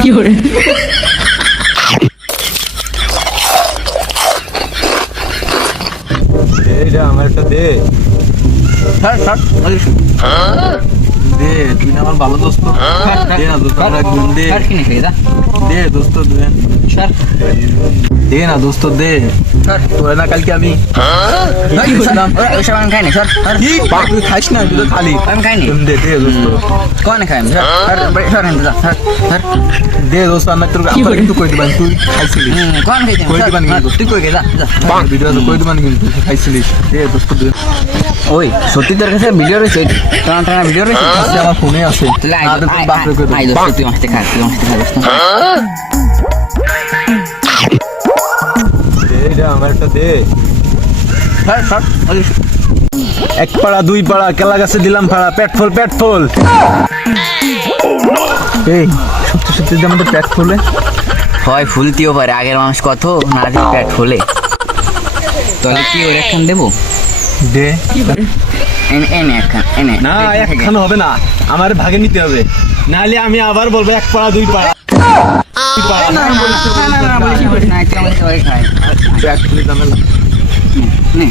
কি করে? এইটা আমার একটা দে দে, তুই না আমার ভালো দোস্ত। দে না দোস্ত, আমরা একদম দে দে দোস্ত, দে না দোস্ত, দে তোরা না কালকে আমি বলছিলাম, কি? তুই খাইস না, তুই তো খালি দে দে দোস্ত, দে দোস্ত, আমি তোর কি করে? কিন্তু কই দিবান, তুই খাইছিলিস কই দিবান কিন্তু ভিডিও আছে, কই দিবান কিন্তু তুই খাইছিলিস। দে দোস্ত দে। ওই সত্যি তোর কাছে ভিডিও রয়েছে, টানা টানা ভিডিও রয়েছে? আছে, আমার ফোনে আছে। তাহলে না, তো তোর বাপরে কই আই দেব। দোস্ত, তুই আমাকে খা, তুই আমাকে খা দোস্ত। এইটা আমার একটা দে। এক পাড়া দুই পাড়া কেলা গাছে দিলাম পাড়া, পেট ফুল পেট ফুল। এই সত্যি সত্যি যে আমাদের পেট ফুলে। হয় ফুলতেও পারে, আগের মানুষ কত না দিয়ে পেট ফুলে। তাহলে কি ওর একখান দেবো? দে এনে একখান, এনে না, একখান হবে না, আমার ভাগে নিতে হবে, নাহলে আমি আবার বলবো এক পাড়া দুই পাড়া। পেট ফুলে ঝামেলা। নে